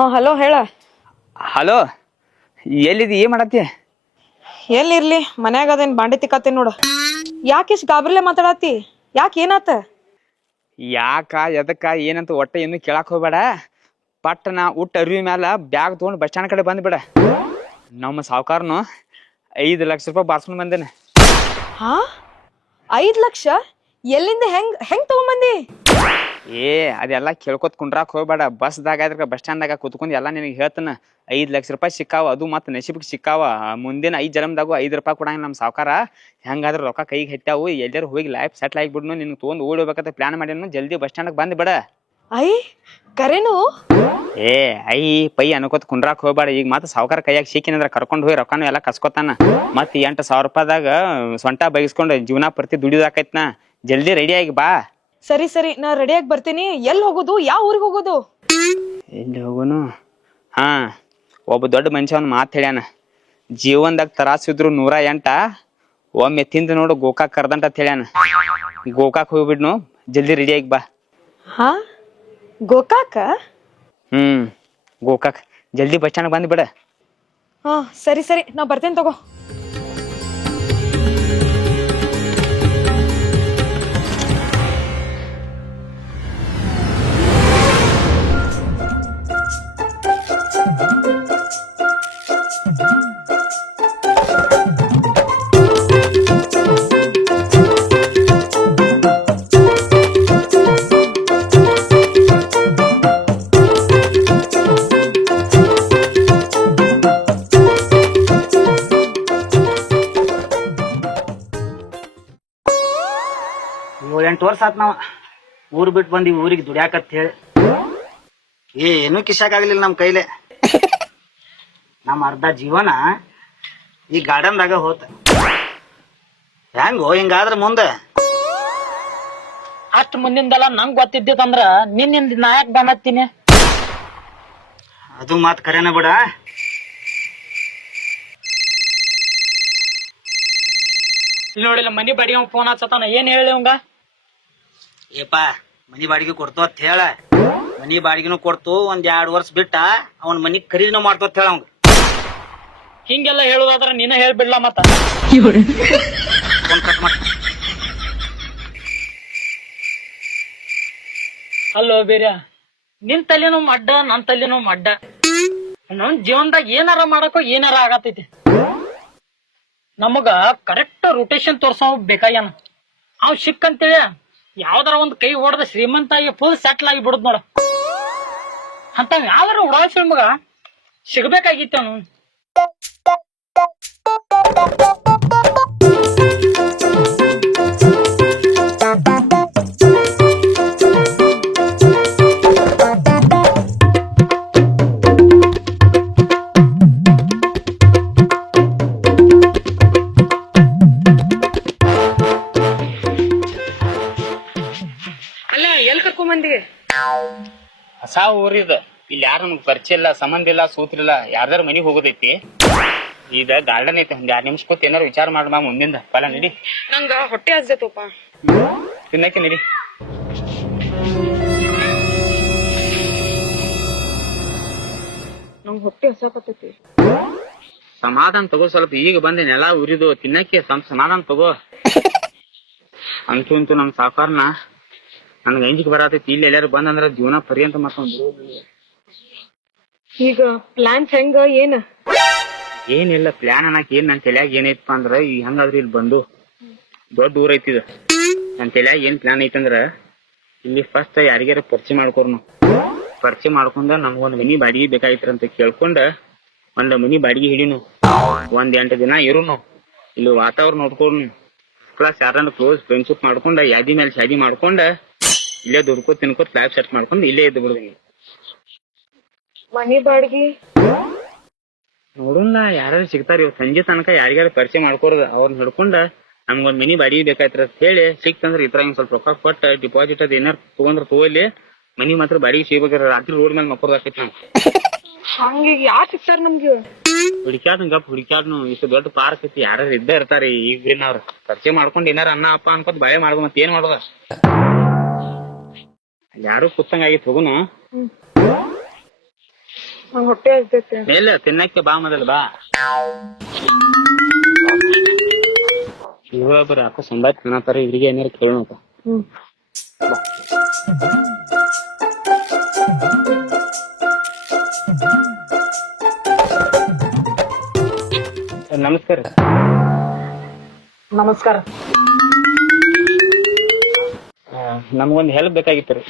ಹಾ ಹಲೋ ಹೇಳ. ಹಲೋ, ಎಲ್ಲಿದಿ? ಏನ್ ಮಾಡತ್ತಿ? ಎಲ್ಲಿರ್ಲಿ, ಮನ್ಯಾಗ ಅದೇನ್ ಬಾಂಡೆ ತಿಕ್ಕಾತಿ ನೋಡ. ಯಾಕಿಸ್ ಗಾಬ್ರಿಲೆ ಮಾತಾಡತಿ? ಯಾಕ ಏನಾತ? ಯಾಕ ಎದಕ್ಕ ಏನಂತ ಒಟ್ಟ ಏನು ಕೇಳಾಕ್ ಹೋಗ್ಬೇಡ. ಪಟ್ಟನ ಊಟ ಅರಿವಿ ಮ್ಯಾಲ ಬ್ಯಾಗ್ ತಗೊಂಡು ಬಸ್ ಸ್ಟ್ಯಾಂಡ್ ಕಡೆ ಬಂದ್ಬಿಡ. ನಮ್ಮ ಸಾವುಕಾರನು 5 ಲಕ್ಷ ರೂಪಾಯಿ ಬಾರ್ಸ್ಕೊಂಡ್ ಬಂದೇನೆ. ಹಾ 5 ಲಕ್ಷ? ಎಲ್ಲಿಂದ ಹೆಂಗ್ ಹೆಂಗ್ ತಗೊಂಬಂದಿ? ಅದೆಲ್ಲ ಕೇಳ್ಕೊತ್ ಕುಂಡ್ರಾಕ್ ಹೋಗ್ಬೇಡ. ಬಸ್ದಾಗ ಬಸ್ ಸ್ಟ್ಯಾಂಡ್ದಾಗ ಕುತ್ಕೊಂಡ್ ಎಲ್ಲ ನಿನಗೆ ಹೇಳ್ತಾನ. 5 ಲಕ್ಷ ರೂಪಾಯಿ ಸಿಕ್ಕಾವ, ಅದು ಮತ್ತೆ ನಶೀಬ್ಗೆ ಸಿಕ್ಕಾವ. ಮುಂದಿನ 5 ಜನ್ಮದಾಗೂ 5 ರೂಪಾಯಿ ಕೊಡಂಗ ನಮ್ಮ ಸಾವುಕಾರ. ಹೆಂಗಾದ್ರೆ ರೊಕ್ಕ ಕೈಗೆ ಹೆಚ್ಚಾವು, ಎಲ್ಲರೂ ಹೋಗಿ ಲೈಫ್ ಸೆಟ್ಲ್ ಆಗಿಬಿಡ್ನು. ನಿನ್ಗೆ ತೊಗೊಂಡು ಓಡೋಗ್ಬೇಕಂತ ಪ್ಲಾನ್ ಮಾಡ್ಯಾನು. ಜಲ್ದಿ ಬಸ್ ಸ್ಟ್ಯಾಂಡ್ಗೆ ಬಂದ್ಬಿಡ. ಐ ಕರೆನು? ಪೈ ಅನ್ಕೋತ ಕುಂಡ್ರಾಕ್ ಹೋಗ್ಬೇಡ. ಈಗ ಮತ್ತೆ ಸಾವುಕಾರ ಕೈಯಾಗ ಸಿಕ್ಕಿನಂದ್ರ ಕರ್ಕೊಂಡು ಹೋಗಿ ರೊಕ್ಕನು ಎಲ್ಲ ಕಸ್ಕೊತಾನ. ಮತ್ತೆ 8,000 ರೂಪಾಯಿದಾಗ ಸೊಂಟ ಬೈಸ್ಕೊಂಡು ಜೀವನ ಪ್ರತಿ ದುಡಿದಾಕೈತ್ನ. ಜಲ್ದಿ ರೆಡಿ ಆಗಿ ಬಾ. ಸರಿ ಸರಿ, ನಾ ರೆಡಿಯಾಗಿ ಬರ್ತೀನಿ. ಎಲ್ಲಿ ಹೋಗೋದು? ಯಾವ ಊರಿಗೆ ಹೋಗೋದು? ಎಲ್ಲಿ ಹೋಗೋನು? ಹಾ, ಒಬ್ಬ ದೊಡ್ಡ ಮನುಷ್ಯ ಅವ್ನು ಮಾತು ಹೇಳ್ಯಾನ. ಜೀವನದಾಗ ತರಾಸಿದ್ರು 108, ಒಮ್ಮೆ ತಿಂದು ನೋಡು ಗೋಕಾಕ್ ಕರ್ದಂಟ ಅಂತ ಹೇಳ್ಯಾನ. ಗೋಕಾಕ್ ಹೋಗ್ಬಿಡ್ನು. ಜಲ್ದಿ ರೆಡಿ ಆಗಿ ಬಾ. ಹಾ ಗೋಕಾಕ? ಗೋಕಾಕ್ ಜಲ್ದಿ ಬಸ್ ಸ್ಟ್ಯಾಂಡ್ ಬಂದ್ಬಿಡ. ಹಾ ಸರಿ ಸರಿ, ನಾ ಬರ್ತೇನೆ ತಗೋ. ಏಳೆಂಟು ವರ್ಷ ಆತ್ ನಾವ ಊರ್ ಬಿಟ್ಟು ಬಂದಿ ಊರಿಗೆ ದುಡ್ಯಾಕತ್ ಹೇಳಿ. ಏನು ಕಿಶಾಕ್ ಆಗ್ಲಿಲ್ಲ ನಮ್ ಕೈಲೆ. ನಮ್ ಅರ್ಧ ಜೀವನ ಈ ಗಾರ್ಡನ್ದಾಗ ಹೋತ. ಹೆಂಗೋ ಹಿಂಗಾದ್ರ ಮುಂದೆ? ಅಷ್ಟ್ ಮುಂದಿಂದೆಲ್ಲ ನಂಗ್ ಗೊತ್ತಿದ್ದಿತ್ತಂದ್ರ ನಿನ್ನಿಂದ ನಾಯಕ್ ಬಂದತ್ತೀನಿ. ಅದು ಮಾತ್ ಕರೆನ ಬಿಡ. ನೋಡಿಲ್ಲ, ಮನಿ ಬಡಿಗೆ ಫೋನ್ ಹಚ್ಚತಾನ. ಏನ್ ಹೇಳಿ ಅವಂಗ? ಏಪಾ, ಮನಿ ಬಾಡಿಗೆ ಕೊಡ್ತು ಅಂತ ಹೇಳ. ಮನಿ ಬಾಡಿಗೆನು ಕೊಡ್ತು. 1-2 ವರ್ಷ ಬಿಟ್ಟ ಅವನ್ ಮನಿ ಖರೀದಿನೂ ಮಾಡ್ತು ಅಂತ ಹೇಳ ಅವಂಗ. ಹಿಂಗೆಲ್ಲ ಹೇಳುದಾದ್ರ ನೀನ ಹೇಳ್ಬಿಡ್ಲ ಮತ್ತ. ಫೋನ್ ಕಟ್ ಮಾಡ. ಅಲ್ಲೋ ಬೇರೆ, ನಿನ್ ತಲೆನೂ ಮಡ್ಡ, ನನ್ ತಲೆನೂ ಮಡ್ಡ. ನನ್ ಜೀವನದಾಗ ಏನಾರ ಮಾಡಕೋ ಏನಾರ ಆಗತೈತಿ. ನಮಗ ಕರೆಕ್ಟ್ ರೊಟೇಷನ್ ತೋರ್ಸೋ ಬೇಕಾಗ್ಯಾನ. ಅವ್ ಸಿಕ್ಕಂತೇಳಿ ಯಾವ್ದಾರ ಒಂದ್ ಕೈ ಹೊಡೆದ ಶ್ರೀಮಂತ ಆಗಿ ಫುಲ್ ಸೆಟ್ಲ್ ಆಗಿ ಬಿಡುದ್ ನೋಡ. ಅಂತ ಯಾವ್ದಾರ ಉಡಾಳ್ಸಿ ಮಗ ಸಿಗ್ಬೇಕಾಗಿತ್ತ ಅವನು. ಅಲ್ಲ ಎಲ್ ಕರ್ಕೊಂಬಂದಿ? ಹೊಸ ಊರಿದ. ಇಲ್ಲಿ ಯಾರು ನಮ್ಗೆ ಪರಿಚಯ ಇಲ್ಲ, ಸಂಬಂಧ ಇಲ್ಲ, ಸೂತ್ರಿಲ್ಲ. ಯಾರ್ದಾರ ಮನಿಗ್ ಹೋಗೋದೈತಿ. ಈಗ ಗಾರ್ಡನ್ ಐತಿ. 2 ನಿಮಿಷ ಕೂತ್ ಏನಾರು ವಿಚಾರ ಮಾಡ್ಬಾ ಮುಂದಿಂದ. ಫಲ ನಡಿ. ನಂಗ ಹೊಟ್ಟೆ ಹಸ್ದೈತಪ್ಪ. ತಿನ್ನಕ್ಕೆ ನಡಿ. ನಂಗ್ ಹೊಟ್ಟೆ ಹಸಾಕತ್ತೈತಿ. ಸಮಾಧಾನ ತಗೋ ಸ್ವಲ್ಪ. ಈಗ ಬಂದೆ ನೆಲ ಉರಿದು ತಿನ್ನಕ್ಕೆ ಸ್ವಲ್ಪ ಸಮಾಧಾನ ತಗೋ. ಅಂತೂ ನಮ್ ಸಾಕಾರನ ನನ್ಗೆ ಅಂಜಿಕೆ ಬರತೈತಿ. ಇಲ್ಲಿ ಎಲ್ಲಾರು ಬಂದಂದ್ರ ಜೀವನ ಪರ್ಯಂತ ಮಾಡ್ಕೊಂಡು. ಈಗ ಪ್ಲಾನ್ಸ್ ಹೆಂಗ? ಏನ ಏನಿಲ್ಲ ಪ್ಲಾನ್ ಅನ್ನಕ್ ಏನ್ ನನ್ ತಲ್ಯಾಗ ಏನೈತಪ್ಪ ಅಂದ್ರ, ಈ ಹಂಗಾದ್ರಿ ಇಲ್ಲಿ ಬಂದು ದೊಡ್ಡ ಊರ್ ಐತಿದ. ನನ್ ತಲ್ಯಾಗ ಏನ್ ಪ್ಲಾನ್ ಐತಂದ್ರ, ಇಲ್ಲಿ ಫಸ್ಟ್ ಯಾರಿಗಾರ ಪರಿಚಯ ಮಾಡ್ಕೊರ್ನು. ಪರಿಚಯ ಮಾಡ್ಕೊಂಡ ನಮ್ಗೊಂದ್ ಮನಿ ಬಾಡಿಗೆ ಬೇಕಾಗಿತ್ರ ಅಂತ ಕೇಳ್ಕೊಂಡ ಒಂದ್ ಮನಿ ಬಾಡಿಗೆ ಹಿಡಿನು. 1-8 ದಿನ ಇರುನು. ಇಲ್ಲಿ ವಾತಾವರಣ ನೋಡ್ಕೊರ್ನು. ಕ್ಲಾಸ್ ಯಾರನ್ನ ಕ್ಲೋಸ್ ಫ್ರೆಂಡ್ಶಿಪ್ ಮಾಡ್ಕೊಂಡ ಯಾದಿ ಮೇಲೆ ಶಾದಿ ಮಾಡ್ಕೊಂಡ ಇಲ್ಲೇ ದುಡ್ಕೋತ್ ತಿನ್ಕೋತ್ ಲೈಫ್ ಸೆಟ್ ಮಾಡ್ಕೊಂಡು ಇಲ್ಲೇ ಇದ್ದು ಬಿಡ್ದಂಗೆ. ಮನಿ ಬಾಡ್ಗಿ ನೋಡೋಣ ಯಾರು ಸಿಗ್ತಾರ. ಇವ್ ಸಂಜೆ ತನಕ ಯಾರಿಗಾರ ಪರಿಚಯ ಮಾಡ್ಕೊರೋದು. ಅವ್ರನ್ನ ಹಿಡ್ಕೊಂಡ ನಮ್ಗೊಂದ್ ಮಿನಿ ಬಾಡಿಗೆ ಬೇಕಾಯ್ತರ ಅಂತ ಹೇಳಿ ಸಿಕ್ತಂದ್ರ ಇತರ ಹಿಂಗ್ ಸ್ವಲ್ಪ ರೊಕ್ಕ ಕೊಟ್ಟ ಡಿಪಾಸಿಟ್ ಅದ್ ಏನಾರ ತಗೊಂಡ್ರ ತಗೋಲಿ. ಮನಿ ಮಾತ್ರ ಬಾಡಿಗೆ ಸಿಗ್ಬೇಕಾರ. ರಾತ್ರಿ ರೋಡ್ ಮೇಲೆ ಮಕ್ಕೋದಾಕೈತಿ ನಾವು. ಹಂಗೀಗ ಯಾರು ಸಿಗ್ತಾರ ನಮ್ಗೆ? ಹುಡುಕ್ಯಾಡ್ನು ಇಷ್ಟು ದೊಡ್ಡ ಪಾರ್ಕ್ ಐತಿ. ಯಾರು ಇದ್ದ ಇರ್ತಾರ. ಈಗಿನ ಅವ್ರ ಪರಿಚಯ ಮಾಡ್ಕೊಂಡ್ ಏನಾರ ಅನ್ನ ಅಪ್ಪ ಅನ್ಕೋತ ಬಾಳೆ ಮಾಡ್ಕೊ. ಮತ್ ಏನ್ ಮಾಡೋದ? ಯಾರು ಕೂತಂಗ ಆಗಿತ್ತು. ಹೋಗುನು. ನಂಗ್ ಹೊಟ್ಟೆ ಆಗ್ತೈತಿ. ಇಲ್ಲ ತಿನ್ನಕ್ಕೆ ಬಾ ಮೊದಲು ಬಾ. ಇವ್ರೊಬ್ರು ಯಾಕೋ ಸಂಬಾತ್ ತಿನ್ನತಾರ, ಇವ್ರಿಗೆ ಏನಾರ ಕೇಳೋಣ. ಹ್ಮ್. ನಮಸ್ಕಾರ. ನಮಸ್ಕಾರ. ನಮ್ಗೊಂದ್ ಹೆಲ್ಪ್ ಬೇಕಾಗಿತ್ತು ರೀ.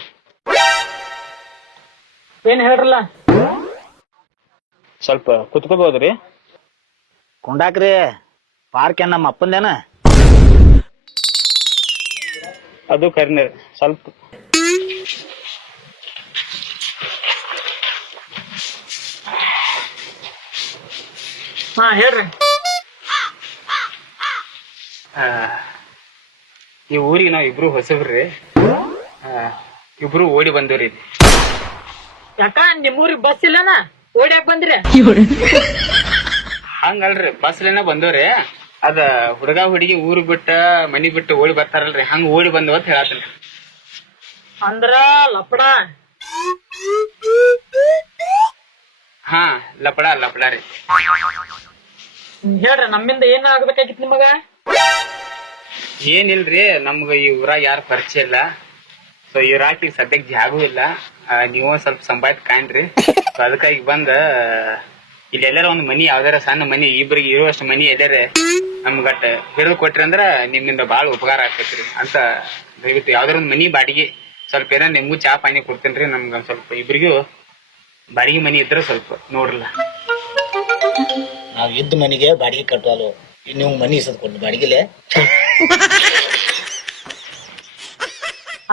ಏನ್ ಹೇಳ್ರಲ್ಲ? ಸ್ವಲ್ಪ ಕುತ್ಕೋಬಹುದ್ರಿ? ಕೊಂಡಾಕ್ರಿ ಪಾರ್ಕ್ ಏನ್ ನಮ್ಮ ಅಪ್ಪಂದೇನ? ಅದು ಕರ್ನೆ ಸ್ವಲ್ಪ ಹಾ ಹೇಳ್ರಿ. ಈ ಊರಿಗೆ ನಾವ್ ಇಬ್ರು ಹೊಸಬ್ರಿ. ಇಬ್ರು ಓಡಿ ಬಂದವ್ರಿ. ಯಾಕ ನಿಮ್ಮೂರಿಗೆ ಬಸ್ ಇಲ್ಲನ? ಓಡ್ಯಾಕ್ ಬಂದ್ರಿ? ಹಂಗಲ್ರಿ, ಬಸ್ಲೇನ ಬಂದವ್ರಿ. ಅದ ಹುಡುಗ ಹುಡುಗಿ ಊರು ಬಿಟ್ಟ ಮನಿ ಬಿಟ್ಟು ಓಡಿ ಬರ್ತಾರಲ್ರಿ, ಹಂಗ ಓಡಿ ಬಂದವ ಅಂತ ಹೇಳತ್ರಿ. ಅಂದ್ರ ಲಪಡ. ಹಾ ಲಪಡ ರೀ. ಹೇಳ್ರಿ, ನಮ್ಮಿಂದ ಏನ್ ಆಗ್ಬೇಕಾಗಿತ್ತು ನಿಮಗ? ಏನಿಲ್ರಿ, ನಮ್ಗ ಈ ಊರಾಗ ಯಾರು ಪರಿಚಯ ಇಲ್ಲ. ಸೊ ಇವ್ರಾಕಿ ಸದ್ಯಕ್ ಜಾಗೂ ಇಲ್ಲ. ನೀವು ಸ್ವಲ್ಪ ಸಂಬಾಯ್ತ ಕಾಣ್ರಿ. ಸೊ ಅದಕ್ಕಾಗಿ ಬಂದ ಇಲ್ಲಿ ಎಲ್ಲಾರ ಒಂದ್ ಮನಿ, ಯಾವ್ದಾರ ಸಣ್ಣ ಮನಿ, ಇಬ್ರಿಗೆ ಇರುವಷ್ಟು ಮನಿ ಎಲ್ಲಾರ ನಮ್ಗಟ್ ಹಿಡಿದು ಕೊಟ್ರಿ ಅಂದ್ರ ನಿಮ್ಮಿಂದ ಬಾಳ ಉಪಕಾರ ಆಗ್ತೈತ್ರಿ ಅಂತ. ದಯವಿಟ್ಟು ಯಾವ್ದಾರ ಒಂದ್ ಮನಿ ಬಾಡಿಗೆ ಸ್ವಲ್ಪ ಏನೋ ನಿಮ್ಗೂ ಚಾ ಪಾನಿ ಕೊಡ್ತೇನ್ರಿ. ನಮ್ಗ ಒಂದ್ ಸ್ವಲ್ಪ ಇಬ್ರಿಗೂ ಬಾಡಿಗೆ ಮನಿ ಇದ್ರ ಸ್ವಲ್ಪ ನೋಡ್ರಲ್ಲ. ನಾವ್ ಇದ್ದ ಮನಿಗೆ ಬಾಡಿಗೆ ಕಟ್ಟುವಲ್ಲ, ನೀವು ಮನಿ ಇಸದ್ ಕೊಟ್ಟು ಬಾಡಿಗೆಲೆ.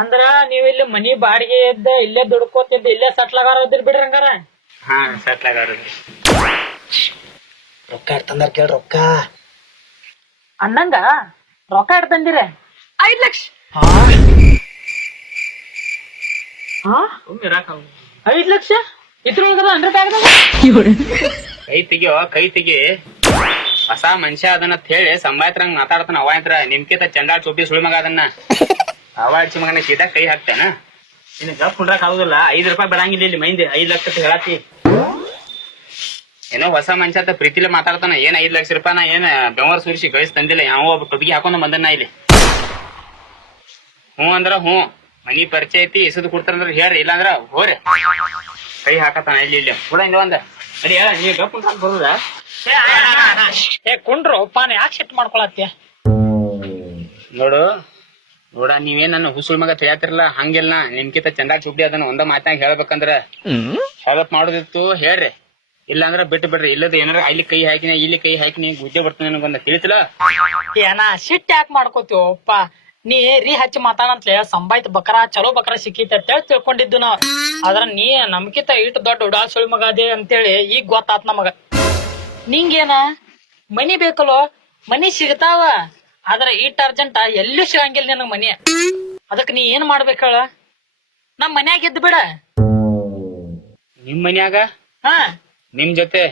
ಅಂದ್ರ ನೀವ್ ಇಲ್ಲಿ ಮನಿ ಬಾಡಿಗೆ ಇದ್ದ ಇಲ್ಲೇ ದುಡ್ಕೋತಿದ್ದ ಇಲ್ಲೇ ಸಟ್ಲ್ ಆಗಾರ ಇದ್ರಿ ಬಿಡ್ರಿ ಹಂಗಾರ. ಹಾ ಸೆಟ್ಲ್ ಆಗಾರ್ರಿ. ರೊಕ್ಕ ಇರ್ತಂದಾರ ಕೇಳ್ರಿ. ರೊಕ್ಕ ಅನ್ನಂಗ ರೊಕ್ಕ ಇಡ್ ತಂದಿರ 5 ಲಕ್ಷ. ಹಾ 5 ಲಕ್ಷ ಇದ್ರೊಳಗದ ಅಂದ್ರ ಕೈ ತೆಗಿಯೋ, ಕೈ ತೆಗಿ. ಹೊಸ ಮನುಷ್ಯ ಅದನ್ನ ಹೇಳಿ ಸಂಬಾಯ್ತ್ರಂಗ್ ಮಾತಾಡ್ತಾನ. ಅವ ಅಂತ್ರ ನಿಮ್ಕಿಂತ ಚಂಡಾಳ್ ಚೋಪಿ ಸುಳಿ ಮಗ ಅದನ್ನ. ಅವ ಹಚ್ಚಿ ಮಗನ ಸೀದಾ ಕೈ ಹಾಕ್ತೇನ. ಇನ್ನು ಗಪ್ ಕುಂಡ್ರಾಕ್ ಆಗುದಿಲ್ಲ. 5 ರೂಪಾಯಿ ಬರಂಗಿಲ್ಲ ಇಲ್ಲಿ ಮೈಂದಿ. 5 ಲಕ್ಷ ಹೇಳತಿ. ಏನೋ ಹೊಸ ಮನುಷ್ಯ ಅಂತ ಪ್ರೀತಿಲಿ ಮಾತಾಡ್ತಾನ. ಏನ್ 5 ಲಕ್ಷ ರೂಪಾಯಿನ ಏನ್ ಬೆವರ್ ಸುರಿಸಿ ಗಳಿಸಿ ತಂದಿಲ್ಲ. ಯಾವ ಒಬ್ಬ ಟೊಬಿಗೆ ಹಾಕೊಂಡ್ ಬಂದನ್ನ ಇಲ್ಲಿ. ಹ್ಞೂ ಅಂದ್ರ ಹ್ಞೂ, ಮನಿ ಪರಿಚಯ ಐತಿ, ಇಸದ್ ಕೊಡ್ತಾರಂದ್ರ ಹೇಳ್ರಿ, ಇಲ್ಲಾಂದ್ರ ಹೋರಿ. ಕೈ ಹಾಕತಾನ ಇಲ್ಲಿ ಇಲ್ಲಿ ಕೂಡ ಹಿಂಗ ಒಂದ. ಅಡಿ ಹೇಳ, ನೀವ್ ಗಪ್ ಕುಂಡ್ರಾಕ್ ಬರುದ? ಕುಂಡ್ರು ಪಾನ ಯಾಕೆ ಸೆಟ್ ಮಾಡ್ಕೊಳತ್ಯ? ನೋಡು ನೋಡ, ನೀವೇನ್ ನನ್ನ ಹುಸುಳ್ ಮಗ ತಿಳಿಯತಿರಲ್ಲ, ಹಂಗಿಲ್ಲ. ನಿಮ್ಕಿಂತ ಚಂದಾಗ ಚುಡ್ಡಿ ಅದನ್ನ ಒಂದ ಮಾತಾಗ ಹೇಳ್ಬೇಕಂದ್ರ ಹೆಲ್ಪ್ ಮಾಡೋದಿತ್ತು ಹೇಳ್ರಿ, ಇಲ್ಲಾಂದ್ರ ಬಿಟ್ಟು ಬಿಡ್ರಿ. ಇಲ್ಲದ ಏನಾರ ಅಲ್ಲಿ ಕೈ ಹಾಕಿನ ಇಲ್ಲಿ ಕೈ ಹಾಕಿನಿ ಗುದ್ದೆ ಬರ್ತೇನೆ ನನಗೊಂದ ತಿಳಿತಿಲ್ಲ. ಏನ ಸಿಟ್ ಯಾಕೆ ಮಾಡ್ಕೋತೀವಪ್ಪ? ನೀ ರೀ ಹಚ್ಚಿ ಮಾತಾಡಂತ್ಲೆ ಸಂಬಾಯ್ತ ಬಕರ ಚಲೋ ಬಕರ ಸಿಕ್ಕೈತಿ ಅಂತೇಳಿ ತಿಳ್ಕೊಂಡಿದ್ದು ನಾವ್. ಆದ್ರ ನೀ ನಮ್ಕಿಂತ ಇಟ್ಟು ದೊಡ್ಡ ಉಡಾ ಸುಳಿ ಮಗ ಅದೇ ಅಂತೇಳಿ ಈಗ ಗೊತ್ತಾತ್ ನಮಗ. ನಿಂಗೇನ ಮನಿ ಬೇಕಲ್ಲೋ? ಮನಿ ಸಿಗ್ತಾವ, ಆದ್ರ ಇಟ್ ಅರ್ಜೆಂಟ್ ಎಲ್ಲೂ ಸಿಗಂಗಿಲ್ಲ ನಿನಗ್ ಮನಿ. ಅದಕ್ ನೀ ಏನ್ ಮಾಡ್ಬೇಕ ಹೇಳ? ನಮ್ ಮನ್ಯಾಗ ಇದ್ ಬಿಡ. ನಿಮ್ ಮನ್ಯಾಗ ಹಾ ನಿಮ್ ಜೊತೆ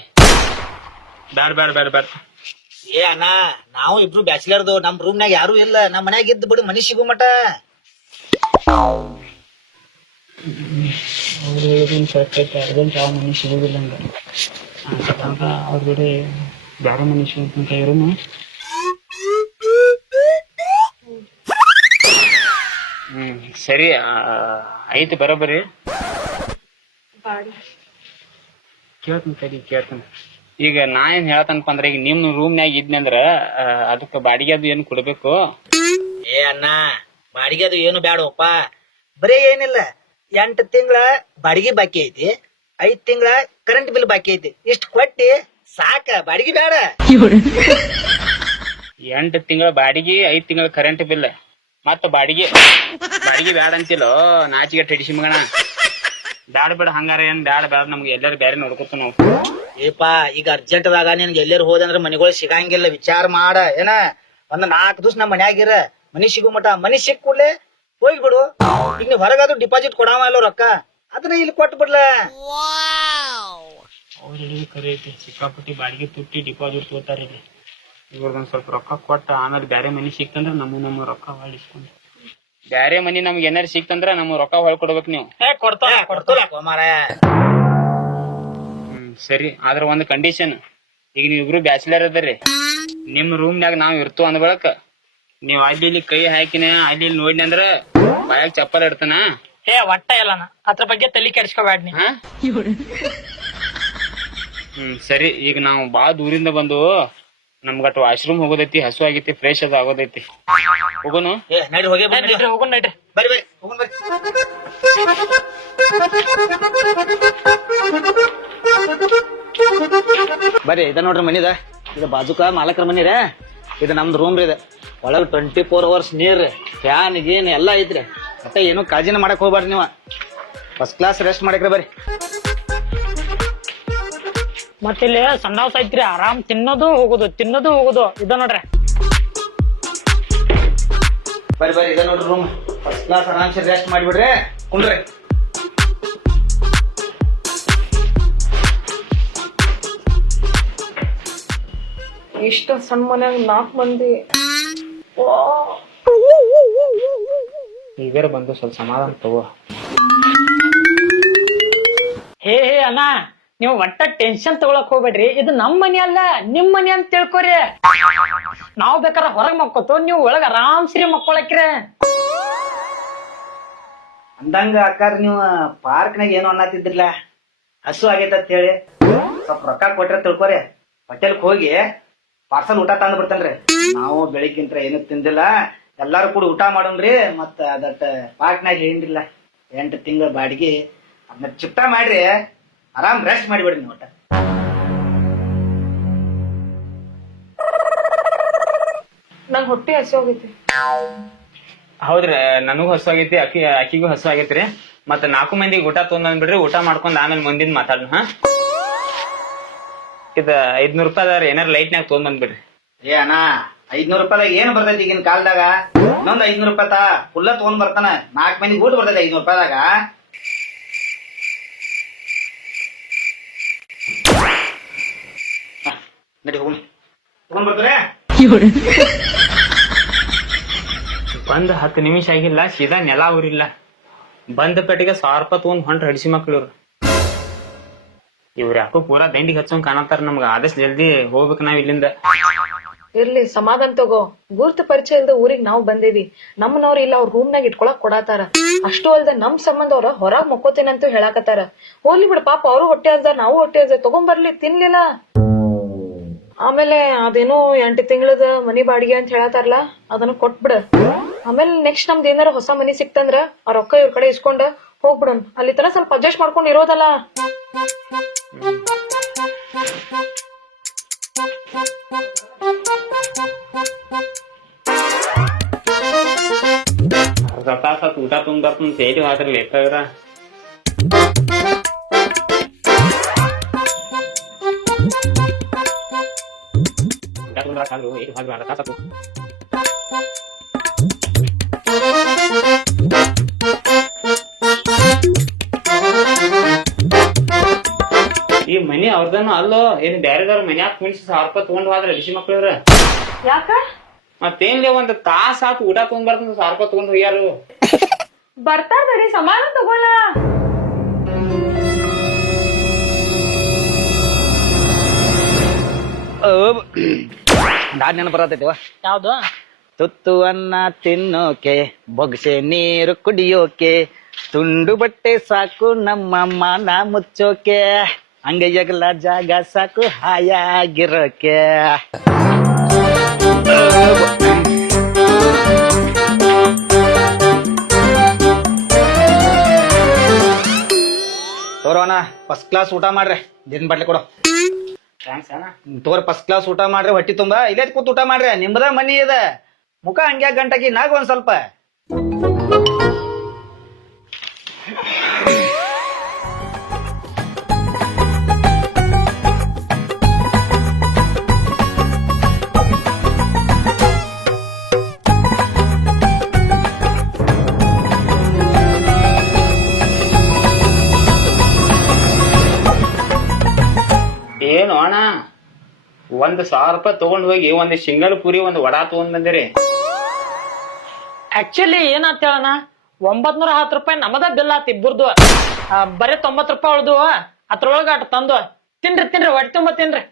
ಬ್ಯಾಡ ಬ್ಯಾಡ ಬ್ಯಾಡ ಬ್ಯಾಡ. ಏ ಅಣ್ಣ, ನಾವು ಇಬ್ರು ಬ್ಯಾಚುಲರ್ದು. ನಮ್ ರೂಮ್ನಾಗ ಯಾರು ಇಲ್ಲ. ನಮ್ ಮನ್ಯಾಗ ಇದ್ದು ಬಿಡು, ಮನಿ ಸಿಗು ಮಟ. ಅವ್ರು ಹೇಳಿದನ್ ಕರೆಕ್ಟ್ ಐತೆ. ಅರ್ಜೆಂಟ್ ಯಾವ ಮನಿ ಸಿಗುದಿಲ್ಲ ಹಂಗ. ಅವ್ರ ಜೊತೆ ಬ್ಯಾರೆ ಮನಿ ಸಿಗುತ್ತಂತ ಇರೋನು. ಸರಿ ಐತಿ ಬರೋಬ್ಬರಿ. ಕೇಳ್ತೀನಿ ಸರಿ, ಕೇಳ್ತೀನಿ. ಈಗ ನಾ ಏನ್ ಹೇಳ್ತನಪ್ಪ ಅಂದ್ರ, ಈಗ ನಿಮ್ ರೂಮ್ನ್ಯಾಗ ಇದ್ನಿ ಅಂದ್ರ ಅದಕ್ಕ ಬಾಡಿಗೆ ಅದು ಏನ್ ಕೊಡ್ಬೇಕು? ಏ ಅಣ್ಣ, ಬಾಡಿಗೆ ಅದು ಏನು ಬ್ಯಾಡಪ್ಪ. ಬರೀ ಏನಿಲ್ಲ, 8 ತಿಂಗಳ ಬಾಡಿಗೆ ಬಾಕಿ ಐತಿ, 5 ತಿಂಗಳ ಕರೆಂಟ್ ಬಿಲ್ ಬಾಕಿ ಐತಿ. ಇಷ್ಟ ಕೊಟ್ಟಿ ಸಾಕ, ಬಾಡಿಗೆ ಬೇಡ. 8 ತಿಂಗಳ ಬಾಡಿಗೆ, 5 ತಿಂಗಳ ಕರೆಂಟ್ ಬಿಲ್, ಮತ್ತ ಬಾಡಿಗೆ ಬ್ಯಾಡ ಅಂತಿಲ್ಲೋ. ನಾಚಿಗೆ ಹಿಡಿಸಿ ಮಗಣ. ಬ್ಯಾಡ ಬೇಡ ಹಂಗಾರ ಏನ್ ಬ್ಯಾಡ ಬ್ಯಾಡ, ನಮ್ಗೆ ಎಲ್ಲಾರು ಬ್ಯಾರೆ ನೋಡ್ಕೊತ ನಾವು. ಏಪಾ, ಈಗ ಅರ್ಜೆಂಟ್ ದಾಗ ನಿನ್ಗೆ ಎಲ್ಲರೂ ಹೋದಂದ್ರ ಮನಿಗಳು ಸಿಗಂಗಿಲ್ಲ. ವಿಚಾರ ಮಾಡ. ಏನ ಒಂದ್ 4 ದಿವ್ಸ ನಮ್ ಮನ್ಯಾಗಿರ, ಮನಿ ಸಿಗು ಮಟ. ಮನಿ ಸಿಕ್ ಕೂಡ್ಲೆ ಹೋಗ್ಬಿಡು. ಈಗ ನೀವ್ ಹೊರಗಾದ್ರು ಡಿಪಾಸಿಟ್ ಕೊಡಾವ ಇಲ್ಲ ರೊಕ್ಕ, ಅದನ್ನ ಇಲ್ಲಿ ಕೊಟ್ಟು ಬಿಡ್ಲ. ಅವ್ರು ಹೇಳಿದ ಕರೆ ಐತಿ. ಸಿಕ್ಕಾಪಟ್ಟಿ ಬಾಡಿಗೆ ತುಟ್ಟಿ ಡಿಪಾಸಿಟ್ ತಗೋತಾರ ಇಲ್ಲಿ. ಇವ್ರದೊಂದ್ ಸ್ವಲ್ಪ ರೊಕ್ಕ ಕೊಟ್ಟ ಆಮೇಲೆ ಬ್ಯಾರೆ ಮನಿ ಸಿಕ್ತಂದ್ರ ನಮ್ಮ ರೊಕ್ಕ ಹೊಳಿಸ್ಕೊಂಡು. ಬ್ಯಾರೆ ಮನಿ ನಮ್ಗೆ ಏನಾರು ಸಿಕ್ತಂದ್ರ ನಮ್ಮ ರೊಕ್ಕ ಹೊಳ್ ಕೊಡ್ಬೇಕು ನೀವು. ಕೊಡ್ತಾರ ಕೊಡ್ತಲ್ಲ ಮಾರಾಯ. ಸರಿ, ಆದ್ರ ಒಂದ್ ಕಂಡೀಷನ್. ಈಗ ನೀವಿಬ್ರು ಬ್ಯಾಚುಲರ್ ಅದರಿ, ನಿಮ್ ರೂಮ್ನ್ಯಾಗ ನಾವ್ ಇರ್ತು ಅಂದ ಬಳಕ ನೀವ್ ಅಲ್ಲಿ ಇಲ್ಲಿ ಕೈ ಹಾಕಿನ ಅಲ್ಲಿ ಇಲ್ಲಿ ನೋಡಿನ ಅಂದ್ರ ಬಾಯಾಗ ಚಪ್ಪಲ್ ಇಡ್ತಾನ. ಒಟ್ಟ ಇಲ್ಲನ ಅದ್ರ ಬಗ್ಗೆ ತಲೆ ಕೆಡ್ಸ್ಕೊಬ್ಯಾಡ ನೀ. ಹಾ? ಸರಿ, ಈಗ ನಾವು ಬಾಳ ದೂರಿಂದ ಬಂದು ನಮ್ಗಟ್ ವಾಶ್ರೂಮ್ ಹೋಗೋದೈತಿ, ಹಸು ಆಗೈತಿ, ಫ್ರೆಶ್ ಅದು ಆಗೋದೈತಿ. ಹೋಗೋನು? ನಡಿ ಹೋಗಿ ನಡ್ರಿ ಹೋಗೋಣ ನಡ್ರಿ. ಬರ್ರಿ ಬರ್ರಿ ಹೋಗೋಣ ಬರ್ರಿ. ಬರ್ರಿ ಇದ ನೋಡ್ರಿ ಮನಿದ. ಇದು ಬಾಜುಕ ಮಾಲಕರ ಮನಿ ರೀ. ಇದು ನಮ್ದು ರೂಮ್ ರೀ. ಇದು ಒಳಗ್ 24 hours ನೀರ್, ಫ್ಯಾನ್ ಗೀನ್ ಎಲ್ಲಾ ಐತ್ರಿ. ಮತ್ತೆ ಏನು ಕಾಳಜಿನ ಮಾಡಕ್ ಹೋಗ್ಬಾರ್ರಿ ನೀವ. ಫಸ್ಟ್ ಕ್ಲಾಸ್ ರೆಸ್ಟ್ ಮಾಡಕ್ರಿ ಬರ್ರಿ. ಮತ್ತಿಲ್ಲಿ ಸಂಡಾವ್ಸ್ ಐತ್ರಿ, ಆರಾಮ್ ತಿನ್ನೋದು ಹೋಗುದು ತಿನ್ನೋದು ಹೋಗುದು. ಇದ ನೋಡ್ರಿ. ಬರ್ರಿ ಬರ್ರಿ ಇದ ನೋಡ್ರಿ ರೂಮ್. ಫಸ್ಟ್ ಕ್ಲಾಸ್ ಆರಾಮ್ಸೆ ರೆಸ್ಟ್ ಮಾಡಿಬಿಡ್ರಿ. ಕುಂಡ್ರಿ. ಇಷ್ಟ ಸಣ್ಣ ಮನ್ಯಾಗ 4 ಮಂದಿ. ಈಗಾರ ಬಂದು ಸ್ವಲ್ಪ ಸಮಾಧಾನ ತಗೋ. ಹೇ ಅಣ್ಣ, ನೀವು ಒಟ್ಟ ಟೆನ್ಷನ್ ತಗೊಳಕ್ ಹೋಗ್ಬೇಡ್ರಿ. ಇದು ನಮ್ ಮನಿ ಅಲ್ಲ, ನಿಮ್ ಮನಿ ಅಂತ ತಿಳ್ಕೊರಿ. ನಾವ್ ಬೇಕಾರ ಹೊರಗ್ ಮಕ್ಕೋತು, ನೀವು ಒಳಗ ಆರಾಮ್ಸ್ರಿ ಮಕ್ಕೊಳಕ್ರಿ. ಅಂದಂಗ ಅಕ್ಕಾರ ನೀವು ಪಾರ್ಕ್ನಾಗ ಏನೋ ಅನ್ನತ್ತಿದ್ರಲ್ಲ, ಹಸು ಆಗೈತೆ ಅಂತ ಹೇಳಿ ಸ್ವಲ್ಪ ರೊಕ್ಕ ಕೊಟ್ರೆ ತಿಳ್ಕೊರಿ. ಹೋಟೆಲ್ಗೆ ಹೋಗಿ ಪಾರ್ಸಲ್ ಊಟ ತಂದು ಬಿಡ್ತೇನ್ರಿ. ನಾವು ಬೆಳಿಗ್ಗಿಂತ ಏನು ತಿಂದಿಲ್ಲ, ಎಲ್ಲಾರು ಕೂಡ ಊಟ ಮಾಡೋಣ್ರಿ. ಮತ್ತ ಅದಟ್ಟ ಪಾರ್ಕ್ನಾಗ ಏನಿಲ್ಲ 8 ತಿಂಗಳ ಬಾಡಿಗೆ, ಅದನ್ನ ಚಿಪ್ಟ ಮಾಡ್ರಿ. ಆರಾಮ್ ರೆಸ್ಟ್ ಮಾಡಿಬಿಡ್ರಿ ನೀವು. ಒಟ್ಟ ನಂಗ್ ಹೊಟ್ಟೆ ಹಸಿ ಹೋಗೈತಿ. ಹೌದ್ರಿ, ನನಗೂ ಹಸು ಆಗೈತಿ, ಅಕ್ಕಿಗೂ ಹಸು ಆಗೈತ್ರಿ. ಮತ್ತ 4 ಮಂದಿಗೆ ಊಟ ತೊಂದ್ಬಿಡ್ರಿ. ಊಟ ಮಾಡ್ಕೊಂಡ್ ಆಮೇಲೆ ಮುಂದಿನ ಮಾತಾಡೋಣ. ಹಾ, ಇದ 500 ರೂಪಾಯಿ ಏನಾರ ಲೈಟ್ನಾಗ ತೊಗೊಂಡ್ ಬಂದ್ಬಿಡ್ರಿ. ಏ ಅಣ್ಣ, 500 ರೂಪಾಯಿದಾಗ ಏನು ಬರ್ತೈತಿ ಈಗಿನ ಕಾಲದಾಗ? ಇನ್ನೊಂದ್ 500 ರೂಪಾಯಿ ಫುಲ್ಲ ತಗೊಂಡ್ ಬರ್ತಾನ. 4 ಮಂದಿಗೆ ಊಟ ಬರ್ತೈತಿ 500 ರೂಪಾಯಿದಾಗ. ನಡಿ ಹೋಗೋಣ. ತಗೊಂಡ್ ಬರ್ತಾರೆ. ಬಂದ್ 10 ನಿಮಿಷ ಆಗಿಲ್ಲ, ಸೀದಾ ನೆಲ ಊರಿಲ್ಲ. ಬಂದ ಪೆಟ್ಟಿಗೆ 1000 ರೂಪಾಯಿ ತಗೊಂಡ್ ಹೊಂಟ್ರ ಹಡಿಸಿ ಮಕ್ಳು ಇವ್ರು ಯಾಕೋ ಪೂರಾ ದಂಡಿಗೆ ಹಚ್ಚೋಂಗ್ ಕಾಣತ್ತಾರ. ನಮ್ಗ ಆದಷ್ಟು ಜಲ್ದಿ ಹೋಗ್ಬೇಕು ನಾವ್ ಇಲ್ಲಿಂದ. ಇರ್ಲಿ, ಸಮಾಧಾನ ತಗೋ. ಗುರ್ತ ಪರಿಚಯ ಇಲ್ದ ಊರಿಗ್ ನಾವ್ ಬಂದೇವಿ. ನಮ್ಮನವ್ರ ಇಲ್ಲ ಅವ್ರ ರೂಮ್ನಾಗ ಇಟ್ಕೊಳಕ್ ಕೊಡತಾರ. ಅಷ್ಟು ಅಲ್ದ ನಮ್ ಸಂಬಂಧ ಅವ್ರ ಹೊರಗ್ ಮಕ್ಕೋತೇನಂತೂ ಹೇಳಾಕತ್ತಾರ. ಹೋಗ್ಲಿ ಬಿಡ, ಪಾಪ ಅವರು ಹೊಟ್ಟೆ ಹಸ್ದ, ನಾವು ಹೊಟ್ಟೆ ಹಸ್ದ. ತಗೊಂಬರ್ಲಿ, ತಿನ್ಲಿಲ್ಲ. ಆಮೇಲೆ ಅದೇನೋ 8 ತಿಂಗಳದ ಮನಿ ಬಾಡಿಗೆ ಅಂತ ಹೇಳತಾರಲ್ಲ, ಅದನ್ನ ಕೊಟ್ಬಿಡ. ಆಮೇಲೆ ನೆಕ್ಸ್ಟ್ ನಮ್ದು ಏನಾರ ಹೊಸ ಮನಿ ಸಿಕ್ತಂದ್ರ ಆ ರೊಕ್ಕ ಇವ್ರ ಕಡೆ ಇಸ್ಕೊಂಡ ಹೋಗ್ಬಿಡೋಣ. ಅಲ್ಲಿ ತರ ಸ್ವಲ್ಪ ಅಡ್ಜಸ್ಟ್ ಮಾಡ್ಕೊಂಡ್ ಇರೋದಲ್ಲ. ಅರ್ಧ ತಾಸ ಊಟ ತುಂಬ್ಬರ್ತಂತ ತೇಲಿ ಹಾಕ್ರಿ ಲೇಟಾಗ್ರ. ಈ ಮನಿ ಅವ್ರದನು ಅಲ್ಲೋ, ಏನ್ ಬ್ಯಾರೆದವ್ರ ಮನ್ಯಾಗ ಕುಣಿಸಿ 1000 ರೂಪಾಯಿ ತಗೊಂಡ್ ಹೋದ್ರ ರಿಷಿ ಮಕ್ಳವ್ರ. ಯಾಕ ಮತ್ತೇನ್ಲಿ ಒಂದ್ ತಾಸ ಆತು ಊಟ ತಗೊಂಡ್ ಬರ್ತಂತ 1000 ರೂಪಾಯಿ ತಗೊಂಡ್ ಹೋಗ್ಯಾರು. ಬರ್ತಾರ್ರಿ, ಸಮಾಧಾನ ತಗೋಲ್ಲ. ದಾಡ್ ನೆನಪು ಬರತೈತಿವ. ಯಾವ್ದು? ತುತ್ತು ಅನ್ನ ತಿನ್ನೋಕೆ, ಬೊಗಸೆ ನೀರು ಕುಡಿಯೋಕೆ, ತುಂಡು ಬಟ್ಟೆ ಸಾಕು ನಮ್ಮ ಮಾನ ಮುಚ್ಚೋಕೆ, ಅಂಗೈಯಗಲ ಜಾಗ ಸಾಕು ಹಾಯಾಗಿರೋಕೆ. ತೋರೋಣ ಫಸ್ಟ್ ಕ್ಲಾಸ್ ಊಟ ಮಾಡ್ರಿ. ದಿನ ಬಟ್ಲೆ ಕೊಡು. ತೋರ್ ಫಸ್ಟ್ ಕ್ಲಾಸ್ ಊಟ ಮಾಡ್ರಿ, ಹೊಟ್ಟಿ ತುಂಬಾ. ಇಲ್ಲೇ ಕೂತ್ ಊಟ ಮಾಡ್ರಿ, ನಿಮ್ದ ಮನಿ ಇದೆ. ಮುಖ ಹಂಗ್ಯಾ ಗಂಟಾಗಿ ನಾಗ ಒಂದ್ ಸ್ವಲ್ಪ. ಏನು ಅಣ್ಣ, 1000 ರೂಪಾಯಿ ತಗೊಂಡ್ ಹೋಗಿ ಒಂದ್ ಸಿಂಗಲ್ ಪುರಿ ಒಂದ್ ವಡಾ ತಗೊಂಡ್ ಬಂದಿರಿ. ಆಕ್ಚುಲಿ ಏನಾತ್ ಹೇಳಣ, 910 ರೂಪಾಯಿ ನಮದ ಬಿಲ್ ಆತ್ ಇಬ್ಬರದು. ಬರೀ 90 ರೂಪಾಯಿ ಉಳ್ದು ಅದ್ರೊಳಗ ಅಟ್ ತಂದು ತಿನ್ರಿ ಹೊಟ್ಟೆ ತುಂಬ ತಿನ್ರಿ.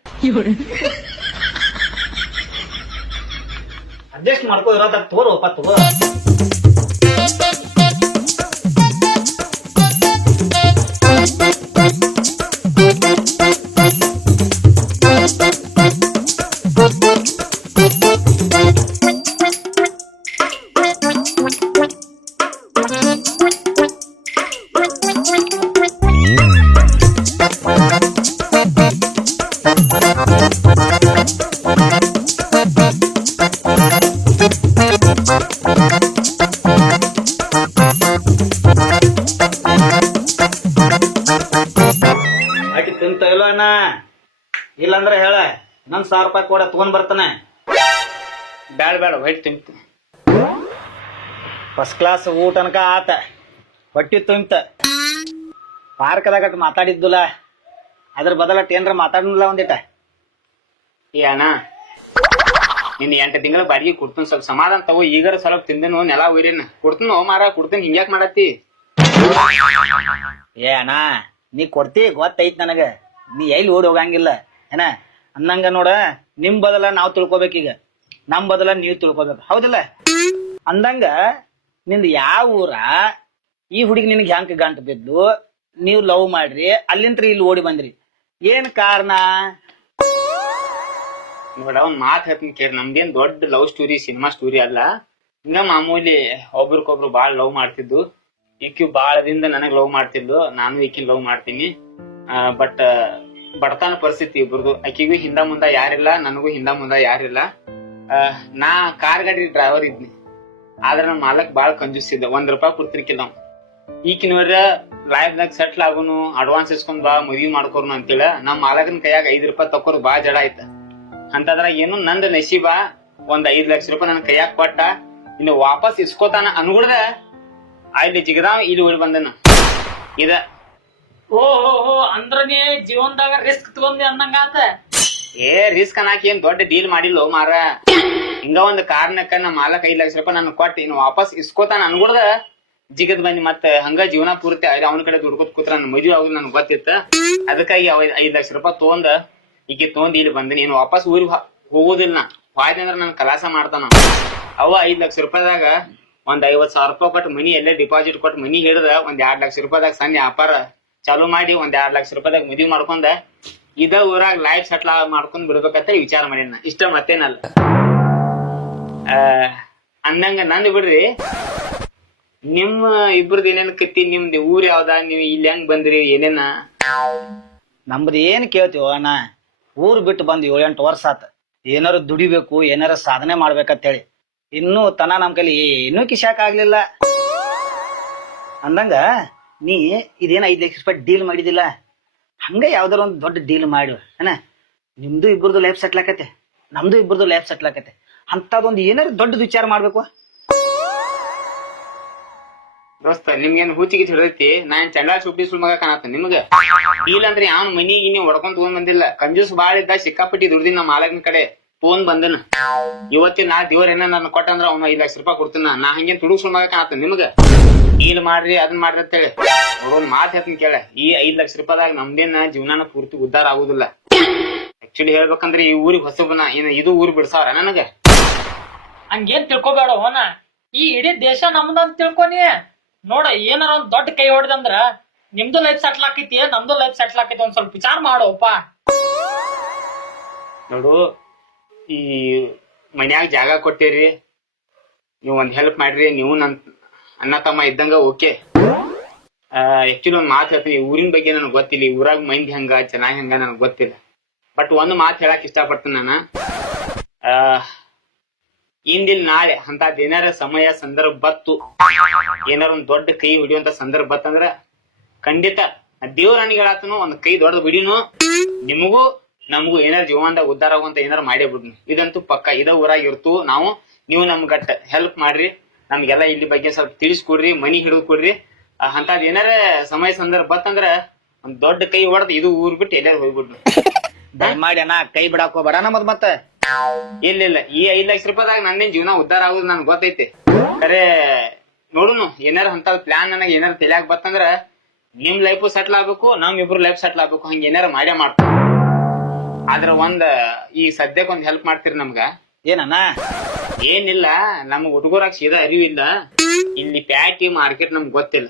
ಅಡ್ಜಸ್ಟ್ ಮಾಡ್ಕೋ ಇರೋದ ತೋರಪ್ಪ ತಗೋ. ಆಕಿ ತಿಂತ ಇಲ್ಲ ಅಣ್ಣ, ಇಲ್ಲಂದ್ರೆ ಹೇಳ ನನ್ 1000 ರೂಪಾಯಿ ಕೊಡ ತಗೊಂಡ್ ಬರ್ತಾನೆ. ಬ್ಯಾಡ ಹೊಟ್ಟೆ ತಿಂತು. ಫಸ್ಟ್ ಕ್ಲಾಸ್ ಊಟ ಅನ್ಕ ಆತ, ಹೊಟ್ಟಿ ತುಂಬಿತ. ಪಾರ್ಕದಾಗ ಮಾತಾಡಿದ್ದುಲ್ಲ, ಅದ್ರ ಬದಲ ಏನ್ರ ಮಾತಾಡಿಲ್ಲ ಒಂದಿಟ. ಏ ಅಣ್ಣ, ನಿನ್ 8 ತಿಂಗಳ ಬಾಡಿಗೆ ಕೊಡ್ತೀನಿ, ಸ್ವಲ್ಪ ಸಮಾಧಾನ ತಗೋ. ಈಗಾರ ಸ್ವಲ್ಪ ತಿಂದೇನು ನೆಲ ಉಯ್ರೇನ ಕೊಡ್ತೀನಿ. ಮಾರ ಕೊಡ್ತೀನಿ, ಹಿಂಗ್ಯಾಕ್ ಮಾಡತ್ತಿ? ಏ ಅಣ್ಣ, ನೀ ಕೊಡ್ತಿ ಗೊತ್ತೈತ್ ನನಗ, ನೀ ಎಲ್ಲಿ ಓಡಿ ಹೋಗಂಗಿಲ್ಲ ಏನ ಅನ್ನಂಗ. ನೋಡ, ನಿಮ್ ಬದಲ ನಾವ್ ತಿಳ್ಕೊಬೇಕೀಗ, ನಮ್ ಬದಲ ನೀವ್ ತಿಳ್ಕೊಬೇಕು, ಹೌದಿಲ್ಲ? ಅಂದಂಗ ನಿಂದ ಯಾವ ಊರ? ಈ ಹುಡುಗಿ ನಿನಗೆ ಹ್ಯಾಂಕ ಗಂಟು ಬಿದ್ದು ನೀವ್ ಲವ್ ಮಾಡ್ರಿ, ಅಲ್ಲಿಂತ್ರ ಇಲ್ಲಿ ಓಡಿ ಬಂದ್ರಿ, ಏನ್ ಕಾರಣ? ನೋಡ, ಒಂದ್ ಮಾತ್ ಹೇಳ್ತೀನಿ ಕೇಳಿ. ನಮ್ದೇನ್ ದೊಡ್ಡ ಲವ್ ಸ್ಟೋರಿ, ಸಿನಿಮಾ ಸ್ಟೋರಿ ಅಲ್ಲ. ಹಿಂಗ ಮಾಮೂಲಿ ಒಬ್ರಿಗೊಬ್ರು ಬಾಳ್ ಲವ್ ಮಾಡ್ತಿದ್ದು. ಈಕಿ ಬಾಳದಿಂದ ನನಗ್ ಲವ್ ಮಾಡ್ತಿದ್ಲು, ನಾನು ಈಕಿನ್ ಲವ್ ಮಾಡ್ತೀನಿ. ಬಟ್ ಬಡತನ ಪರಿಸ್ಥಿತಿ ಇಬ್ರದು. ಆಕಿಗೂ ಹಿಂದ ಮುಂದ ಯಾರಿಲ್ಲ, ನನಗೂ ಹಿಂದ ಮುಂದ ಯಾರಿಲ್ಲ. ನಾ ಕಾರ್ ಗಾಡಿ ಡ್ರೈವರ್ ಇದ್ನಿ, ಆದ್ರ ನಮ್ ಮಾಲಕ್ ಬಾಳ್ ಕಂಜೂಸಿದ್ದ. 1 ರೂಪಾಯಿ ಕೊಡ್ತಿರ್ಕಿಲ್ಲ ನಾವು. ಈಕಿನವ್ರ ಲೈಫ್ ದಾಗ ಸೆಟ್ಲ್ ಆಗುನು, ಅಡ್ವಾನ್ಸ್ ಇಸ್ಕೊಂಡ್ ಬಾ, ಮದ್ವಿ ಮಾಡ್ಕೋರ್ನು ಅಂತೇಳ ನಮ್ ಮಾಲಕನ ಕೈಯಾಗ 5 ರೂಪಾಯಿ ತಕ್ಕೋರ್ ಬಾ ಜಡ ಆಯ್ತ. ಅಂತದ್ರಾಗ ಏನು ನಂದ್ ನಸೀಬ ಒಂದ್ 5 ಲಕ್ಷ ರೂಪಾಯಿ ನನ್ ಕೈಯಾಗ ಕೊಟ್ಟ. ಇನ್ನು ವಾಪಸ್ ಇಸ್ಕೋತಾನ ಅನ್ಗುಡ್ದ ಅಲ್ಲಿ ಜಿಗದಾವ್ ಇಲ್ಲಿ ಓಡಿ ಬಂದನ. ಇದ ಓಹೋ, ಅಂದ್ರ ನೀ ಜೀವನದಾಗ ರಿಸ್ಕ್ ತಗೊಂಡಿ ಅಂದಂಗಾತ. ರಿಸ್ಕ್ ಅನ್ನಕ್ ಏನ್ ದೊಡ್ಡ ಡೀಲ್ ಮಾಡಿಲ್ಲ ಮಾರ. ಹಿಂಗ ಒಂದ್ ಕಾರಣಕ್ಕ ನಮ್ಮ ಮಾಲಕ್ 5 ಲಕ್ಷ ರೂಪಾಯಿ ನನ್ ಕೊಟ್ಟ ಇನ್ನು ವಾಪಸ್ ಇಸ್ಕೋತಾನ ಅನ್ಗುಡ್ದ ಜಿಗದ್ ಬಂದಿ. ಮತ್ತ ಹಂಗ ಜೀವನ ಪೂರ್ತಿ ಅವನ ಕಡೆ ದುಡ್ಕೋತ್ ಕೂತ್ರ ನನ್ ಮದ್ವಿ ಆಗುದು ನನ್ಗೆ ಗೊತ್ತಿತ್ತ. ಅದಕ್ಕಾಗಿ 5 ಲಕ್ಷ ರೂಪಾಯಿ ತಗೊಂಡ ಈಕಿ ತಗೊಂಡ್ ಇಲ್ಲಿ ಬಂದಿನಿ. ಇನ್ನು ವಾಪಸ್ ಊರಿಗೆ ಹೋಗೋದಿಲ್ಲ. ಹೋಯ್ದೆ ಅಂದ್ರ ನನ್ ಕಲಾಸ ಮಾಡ್ತಾನ. ಅವ 5 ಲಕ್ಷ ರೂಪಾಯಿದಾಗ ಒಂದ್ 50,000 ರೂಪಾಯಿ ಕೊಟ್ಟು ಮನಿ ಎಲ್ಲೇ ಡಿಪಾಸಿಟ್ ಕೊಟ್ಟು ಮನಿ ಹಿಡ್ದ ಒಂದ್ 2 ಲಕ್ಷ ರೂಪಾಯಿದಾಗ ಸಣ್ಣ ವ್ಯಾಪಾರ ಚಾಲೂ ಮಾಡಿ ಒಂದ್ 2 ಲಕ್ಷ ರೂಪಾಯಿದಾಗ ಮದ್ವಿ ಮಾಡ್ಕೊಂಡ ಇದ ಊರಾಗ ಲೈಫ್ ಸೆಟ್ಲ್ ಮಾಡ್ಕೊಂಡ್ ಬಿಡ್ಬೇಕಂತ ವಿಚಾರ ಮಾಡೀನಿ. ಇಷ್ಟ ಮತ್ತೇನಲ್ಲ. ಅಂದಂಗ ನಂದು ಬಿಡ್ರಿ, ನಿಮ್ ಇಬ್ರದ್ ಏನೇನ್ ಕತ್ತಿ? ನಿಮ್ದು ಊರ್ ಯಾವ್ದ? ನೀವ್ ಇಲ್ಲಿ ಹೆಂಗ್ ಬಂದ್ರಿ? ಏನೇನ? ನಮ್ದು ಏನ್ ಕೇಳ್ತೀವ ಅಣ್ಣ, ಊರ್ ಬಿಟ್ಟು ಬಂದ್ 7-8 ವರ್ಷ ಆತ. ಏನಾರು ದುಡಿಬೇಕು, ಏನಾರ ಸಾಧನೆ ಮಾಡ್ಬೇಕಂತ ಹೇಳಿ ಇನ್ನೂ ತನ ನಮ್ ಕೈಲಿ ಏನೂ ಕಿಶಾಕ್ ಆಗ್ಲಿಲ್ಲ. ಅಂದಂಗ ನೀ ಇದೇನ 5 ಲಕ್ಷ ರೂಪಾಯಿ ಡೀಲ್ ಮಾಡಿದಿಲ್ಲ, ಹಂಗ ಯಾವ್ದಾರ ಒಂದ್ ದೊಡ್ಡ ಡೀಲ್ ಮಾಡು ಅಣ್ಣ. ನಿಮ್ದು ಇಬ್ಬರದು ಲೈಫ್ ಸೆಟ್ಲ್ ಆಕತೆ, ನಮ್ದು ಇಬ್ಬರದು ಲೈಫ್ ಸೆಟ್ಲ್ ಆಕತೆ. ಅಂತದೊಂದ್ ಏನಾರ ದೊಡ್ಡದ ವಿಚಾರ ಮಾಡ್ಬೇಕು. ದೋಸ್ತ, ನಿಮ್ಗೇನ್ ಹೂಚಿಗೆ ಹಿಡೈತಿ? ನಾನ್ ಚಂಡಾಳ ಸುಟ್ಟಿ ಸುಳ್ ಮಗ ಕಾಣತ್ತ ನಿಮ್ಗ. ಡೀಲ್ ಅಂದ್ರೆ ಯಾವ್ ಮನಿಗೆ ನೀವು ಹೊಡ್ಕೊಂಡ್ ತಗೊಂಡ್ ಬಂದಿಲ್ಲ. ಕಂಜೂಸ್ ಬಾಳ ಇದ್ದ, ಸಿಕ್ಕಾಪಟ್ಟಿ ದುಡ್ದಿನ ನಮ್ಮ ಮಾಲಕನ ಕಡೆ ಫೋನ್ ಬಂದನ. ಇವತ್ತಿನ ನಾ ದೇವ್ರ ಏನ ನನ್ ಕೊಟ್ಟಂದ್ರ ಅವ್ನ 5 ಲಕ್ಷ ರೂಪಾಯಿ ಕೊಡ್ತೀನ. ನಾ ಹಂಗೇನ್ ತುಡುಗ್ ಸುಳ್ ಮಗ ಕಾಣತ್ತ ನಿಮ್ಗ? ಡೀಲ್ ಮಾಡ್ರಿ, ಅದನ್ ಮಾಡ್ರಿ ಅಂತೇಳಿ ನೋಡೋನ್ ಮಾತ್ ಹೇಳ್ತೀನಿ ಕೇಳ. ಈ 5 ಲಕ್ಷ ರೂಪಾಯಿದಾಗ ನಮ್ದೇನ ಜೀವನಾನ ಪೂರ್ತಿ ಉದ್ದಾರ ಆಗುದಿಲ್ಲ. ಆಕ್ಚುಲಿ ಹೇಳ್ಬೇಕಂದ್ರೆ ಈ ಊರಿಗೆ ಹೊಸಬನ ಏನ ಇದು ಊರ್ ಬಿಡ್ಸಾವ್ರ ನನಗ. ಹಂಗೇನ್ ತಿಳ್ಕೊಬೇಡ ಹೋನ, ಈ ಇಡೀ ದೇಶ ನಮ್ದಂತ ತಿಳ್ಕೊನಿ. ನೋಡ, ಏನಾರ ಒಂದ್ ದೊಡ್ಡ ಕೈ ಹೊಡೆದಂದ್ರ ನಿಮ್ದು ಲೈಫ್ ಸೆಟ್ಲ್ ಆಕೈತಿ, ನಮ್ದು ಲೈಫ್ ಸೆಟ್ಲ್ ಆಕೈತಿ. ಒಂದ್ ಸ್ವಲ್ಪ ವಿಚಾರ ಮಾಡೋಪ್ಪ. ನೋಡು, ಈ ಮನ್ಯಾಗ ಜಾಗ ಕೊಟ್ಟಿರಿ, ನೀವ್ ಒಂದ್ ಹೆಲ್ಪ್ ಮಾಡ್ರಿ. ನೀವು ನನ್ ಅಣ್ಣ ತಮ್ಮ ಇದ್ದಂಗ ಓಕೆ. ಆಕ್ಚುಲಿ ಒಂದ್ ಮಾತು ಹೇಳ್ತೀನಿ, ಊರಿನ ಬಗ್ಗೆ ನನಗೆ ಗೊತ್ತಿಲ್ಲ. ಈ ಊರಾಗ ಮಂದಿ ಹೆಂಗ ಚೆನ್ನಾಗಿ ಹೆಂಗ ನನಗೆ ಗೊತ್ತಿಲ್ಲ. ಬಟ್ ಒಂದು ಮಾತು ಹೇಳಕ್ ಇಷ್ಟಪಡ್ತೀನಿ ನಾನು. ಇಂದಿಲ್ ನಾಳೆ ಅಂತದ್ ಏನಾರ ಸಮಯ ಸಂದರ್ಭ ಬತ್ತು, ಏನಾರ ಒಂದ್ ದೊಡ್ಡ ಕೈ ಹಿಡಿಯುವಂತ ಸಂದರ್ಭ ಬತ್ತಂದ್ರ ಖಂಡಿತ ದೇವ್ರಾಣಿಗೆ ಹೇಳತ್ತನು ಒಂದ್ ಕೈ ದೊಡ್ಡ ಬಿಡಿನು. ನಿಮಗೂ ನಮಗೂ ಏನಾರ ಜೀವನದಾಗ ಉದ್ದಾರ ಆಗುವಂತ ಏನಾರ ಮಾಡೇ ಬಿಡ್ನು. ಇದಂತೂ ಪಕ್ಕ. ಇದ ಊರಾಗ ಇರ್ತು ನಾವು. ನೀವು ನಮ್ ಗಟ್ಟ ಹೆಲ್ಪ್ ಮಾಡ್ರಿ, ನಮ್ಗೆಲ್ಲಾ ಇಲ್ಲಿ ಬಗ್ಗೆ ಸ್ವಲ್ಪ ತಿಳಿಸ್ಕೊಡ್ರಿ, ಮನಿ ಹಿಡಿದು ಕೊಡ್ರಿ. ಅಂತದ್ ಏನಾರ ಸಮಯ ಸಂದರ್ಭ ಬತ್ತಂದ್ರ ಒಂದ್ ದೊಡ್ಡ ಕೈ ಹೊಡೆದ್ ಇದು ಊರ್ ಬಿಟ್ಟು ಎಲ್ಲಾರು ಹೋಗ್ಬಿಡ್ನು. ದಯಮಾಡಿ ಅಣ್ಣ ಕೈ ಬಿಡಾಕೋ ಬೇಡ ನಮ್ಮದ್. ಮತ್ತೆ ಇಲ್ಲ, ಈ 5 ಲಕ್ಷ ರೂಪಾಯಿದಾಗ ನಂದೇನ್ ಜೀವನ ಉದ್ದಾರ ಆಗುದು ನನ್ಗೆ ಗೊತ್ತೈತಿ. ಖರೆ ನೋಡುನು, ಏನಾರ ಅಂತ ಪ್ಲಾನ್ ನನಗೆ ಏನಾರ ತಿಳಿಯಾಕ ಬತ್ತಂದ್ರ ನಿಮ್ ಲೈಫು ಸೆಟ್ಲ್ ಆಗ್ಬೇಕು, ನಮ್ ಇಬ್ರು ಲೈಫ್ ಸೆಟ್ಲ್ ಆಗ್ಬೇಕು. ಹಂಗ ಏನಾರ ಮಾಡೇ ಮಾಡ್ತೀವಿ. ಆದ್ರ ಈ ಸದ್ಯಕ್ ಒಂದ್ ಹೆಲ್ಪ್ ಮಾಡ್ತೀರಿ ನಮ್ಗ? ಏನಣ್ಣ? ಏನಿಲ್ಲ, ನಮ್ಗ್ ಹುಡುಗರಾಗ ಸೀದಾ ಅರಿವಿಲ್ಲ. ಇಲ್ಲಿ ಪ್ಯಾಟಿ ಮಾರ್ಕೆಟ್ ನಮ್ಗ್ ಗೊತ್ತಿಲ್ಲ.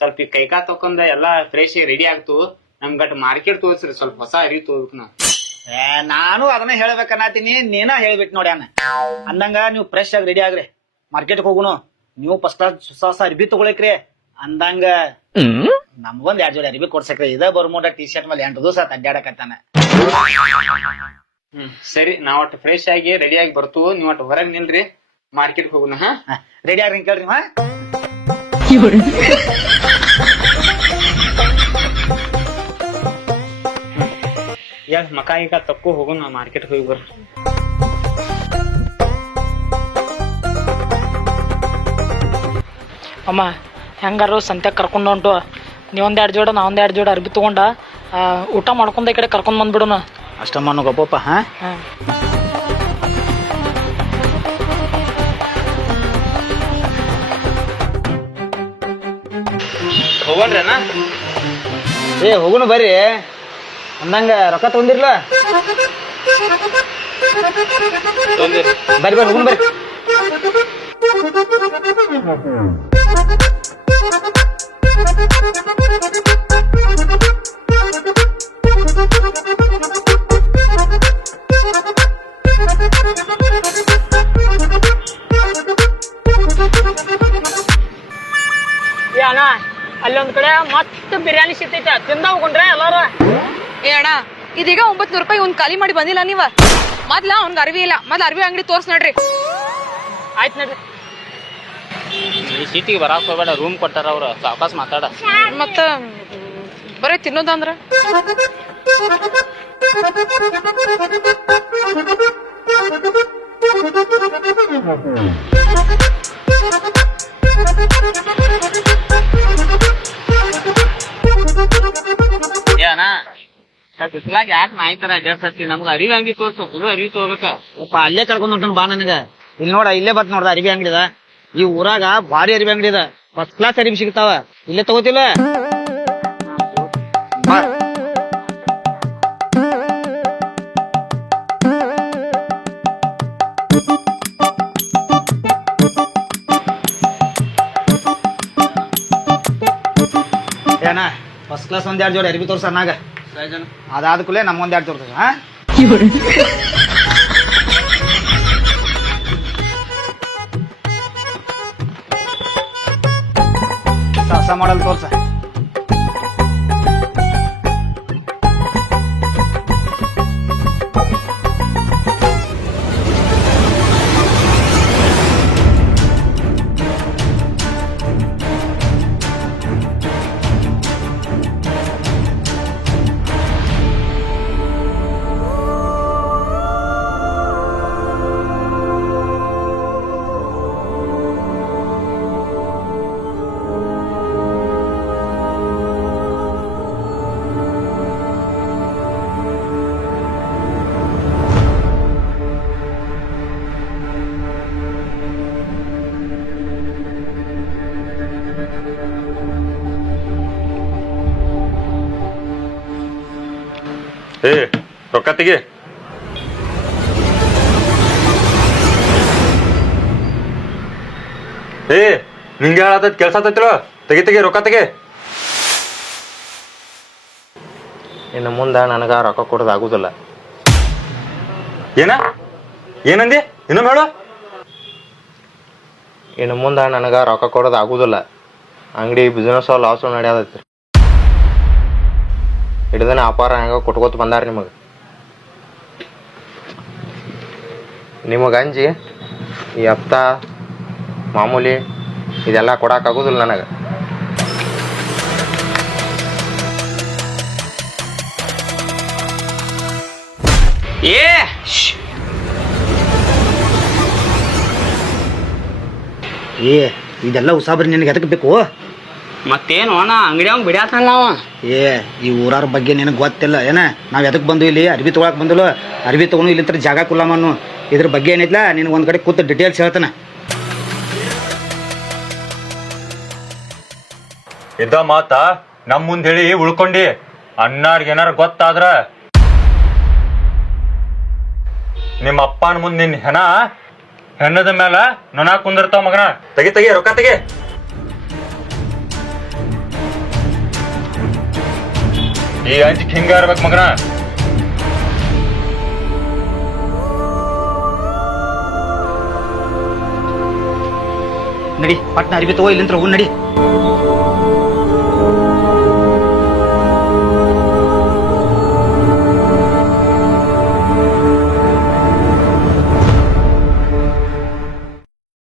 ಸ್ವಲ್ಪ ಈ ಕೈಕಾ ತಕೊಂಡ ಎಲ್ಲಾ ಫ್ರೆಶ್ ರೆಡಿ ಆಗ್ತು. ನಮ್ಗಟ್ ಮಾರ್ಕೆಟ್ ತೋರ್ಸ್ರಿ, ಸ್ವಲ್ಪ ಹೊಸ ಅರಿವಿ ತೋರ್ಬೇಕು ನಾವು. ನಾನು ಅದನ್ನ ಹೇಳ್ಬೇಕನ್ನತೀನಿ, ನೀನ ಹೇಳ್ಬಿಟ್ ನೋಡಿ ಅಣ್ಣ. ಅಂದಂಗ ನೀವು ಫ್ರೆಶ್ ಆಗಿ ರೆಡಿ ಆಗ್ರಿ, ಮಾರ್ಕೆಟ್ ಹೋಗುನು. ನೀವು ಫಸ್ಟ್ ಹೊಸ ಹೊಸ ಅರ್ಬಿ ತಗೊಳಕ್ರಿ. ಅಂದಂಗ ನಮ್ಗೊಂದ್ 2 ಜೋಡಿ ಅರ್ಬಿ ಕೊಡ್ಸಕ್ರಿ. ಇದ ಬರ್ಮೋಡ ಟಿ ಶರ್ಟ್ ಮೇಲೆ 8 ದಿವಸ ಅಡ್ಡಾಡಕತ್ತಾನ. ಸರಿ, ನಾವ್ ಒಟ್ಟು ಫ್ರೆಶ್ ಆಗಿ ರೆಡಿ ಆಗಿ ಬರ್ತು. ನೀವ್ ಒಟ್ಟು ಹೊರಗ್ ನಿಲ್ರಿ, ಮಾರ್ಕೆಟ್ ಹೋಗುನ. ರೆಡಿ ಆಗ್ರಿ ಕೇಳ್ರಿ. ಮಕ ಈಗ ತಕ್ಕು ಹೋಗುನ, ಮಾರ್ಕೆಟ್ ಹೋಗಿ ಬರ್ರಿ. ಅಮ್ಮ ಹೆಂಗಾರು ಸಂತ್ಯಾಗ ಕರ್ಕೊಂಡು ಹೊಂಟು. ನೀವೊಂದ್ 2 ಜೋಡ ನಾ ಒಂದ್ 2 ಜೋಡ ಅರ್ಬಿ ತಗೊಂಡ ಊಟ ಮಾಡ್ಕೊಂಡ ಈ ಕಡೆ ಕರ್ಕೊಂಡ್ ಬಂದ್ಬಿಡುನ. ಅಷ್ಟಮ್ಮನು ಗಪ್ಪಪ್ಪ. ಹೋಗಣ್ರನ? ಹೋಗುನು ಬರ್ರಿ. ಅಂದಂಗ ರೊಕ್ಕ ತಗೊಂಡಿರ್ಲ? ಬರ್ರಿ ಹೋಗುನು ಬರ್ರಿ. ಅಣ್ಣ ಅಲ್ಲೊಂದ್ ಕಡೆ ಮಸ್ತ್ ಬಿರಿಯಾನಿ ಸಿಗ್ತೈತೆ, ತಿಂದ ಹೋಗ್ಕೊಂಡ್ರೆ ಎಲ್ಲಾರ. ಏ ಅಣ್ಣ, ಇದೀಗ 900 ರೂಪಾಯಿ ಒಂದ್ ಖಾಲಿ ಮಾಡಿ ಬಂದಿಲ್ಲ ನೀವ? ಮೊದ್ಲ ಅವ್ನ್ಗ ಅರ್ವಿ ಇಲ್ಲ, ಮೊದ್ಲ ಅರ್ವಿ ಅಂಗಡಿ ತೋರ್ಸ್ ನೋಡ್ರಿ. ಆಯ್ತು ನೋಡ್ರಿ. ಈ ಸೀಟಿಗೆ ಬರಾಕ್ ಹೋಗ್ಬೇಡ, ರೂಮ್ ಕೊಟ್ಟಾರ ಅವ್ರ, ಸಾವಕಾಶ ಮಾತಾಡ. ಮತ್ತ ಬರೀ ತಿನ್ನೋದಂದ್ರ ಏನ ಬಿಸ್ಲಾಗ ಯಾಕೆ ನಾಯ್ತಾರ ಅಡ್ಡಾಡ್ಸತ್ತಿ? ನಮ್ಗ ಅರಿವಿ ಅಂಗಡಿ ತೋರ್ಸು, ಫುಲ್ ಅರಿವಿ ತಗೋಬೇಕ. ಅಲ್ಲೇ ಕರ್ಕೊಂಡ್ ಹೊಂಟನ್ ಬಾ ನನಗ. ಇಲ್ಲಿ ನೋಡ, ಇಲ್ಲೇ ಬತ್ ನೋಡ್ದ ಅರಿವಿ ಅಂಗಡಿ ಅದ. ಈ ಊರಾಗ ಭಾರಿ ಅರಿವಿ ಅಂಗಡಿ ಅದ, ಫಸ್ಟ್ ಕ್ಲಾಸ್ ಅರಿವಿ ಸಿಗ್ತಾವ. ಇಲ್ಲೇ ತಗೋತಿಲ್ಲ? ಏನ ಫಸ್ಟ್ ಕ್ಲಾಸ್ ಒಂದ್ 2 ಜೋಡಿ ಅರಿವಿ ತೋರ್ಸ ನಾಗ. ಅದಾದ ಕೂಡಲೇ ನಮ್ಗೊಂದ್ 2 ತೋರ್ಸ. ಹೊಸ ಮಾಡಲ್ ತೋರ್ಸ. ರೊಕ್ಕ ತೆಗಿ. ನಿಂಗೆ ಹೇಳತೈತಿ, ಕೆಲ್ಸ ಆತೈತಿಲ್ಲ? ತೆಗಿ ರೊಕ್ಕ ತೆಗಿ. ಇನ್ನು ಮುಂದೆ ನನಗೆ ರೊಕ್ಕ ಕೊಡೋದು ಆಗುದಿಲ್ಲ. ಏನಂದಿ? ಇನ್ನೊಮ್ಮೆ ಹೇಳು. ಇನ್ನು ಮುಂದೆ ನನಗೆ ರೊಕ್ಕ ಕೊಡೋದು ಆಗುದಿಲ್ಲ. ಅಂಗಡಿ ಬಿಸ್ನೆಸ್ ಲಾಸು ನಡೆಯತೈತಿ. ಹಿಡಿದನ ವ್ಯಾಪಾರ ಹೆಂಗ ಕೊಟ್ಕೋತ ಬಂದಾರ ನಿಮಗೆ ಅಂಜಿ ಈ ಹಪ್ತ ಮಾಮೂಲಿ ಇದೆಲ್ಲ ಕೊಡಕ್ಕಾಗೋದಿಲ್ಲ ನನಗೆ. ಇದೆಲ್ಲ ಉಸಾಬರಿ ನಿನಗೆ ಎದಕ್ ಬೇಕು? ಮತ್ತೇನು ಅಣ್ಣ, ಅಂಗಡಿ ಅವ್ನು ಬಿಡ್ಯಾತಾನ ನಾವ. ಈ ಊರಾರ ಬಗ್ಗೆ ನಿನಗೆ ಗೊತ್ತಿಲ್ಲ ಏನ? ನಾವ್ ಎದಕ್ ಬಂದು ಇಲ್ಲಿ ಅರ್ಬಿ ತಗೊಳಕ್ ಬಂದಿಲ್ಲ. ಅರ್ಬಿ ತಗೊಂಡು ಇಲ್ಲಿ ಜಾಗ ಕುಲ್ಲಮ್ಮನು. ಇದ್ರ ಬಗ್ಗೆ ಏನಿಲ್ಲ, ನಿನಗೆ ಒಂದ್ ಕಡೆ ಕೂತು ಡಿಟೇಲ್ಸ್ ಹೇಳ್ತಾನ. ಇದ್ದ ಮಾತ ನಮ್ ಮುಂದ್ ಹೇಳಿ ಉಳ್ಕೊಂಡಿ. ಅಣ್ಣಾರ್ಗ ಏನಾರ ಗೊತ್ತಾದ್ರ ನಿಮ್ಮ ಅಪ್ಪನ ಮುಂದ್ ನಿನ್ ಹೆಣ್ಣದ ಮೇಲ ನೊಣ ಕುಂದಿರ್ತಾವ ಮಗನ. ತೆಗಿ ರೊಕ್ಕ ತೆಗಿ. ಈ ಅಂಜಿಕ್ ಹಿಂಗ ಇರ್ಬೇಕು ಮಗನ. ನಡಿ ಪಟ್ನ ಅರಿವಿ ತಗೋ ಇಲ್ಲಿಂತ್ರ ಹೋಗ್ ನಡಿ.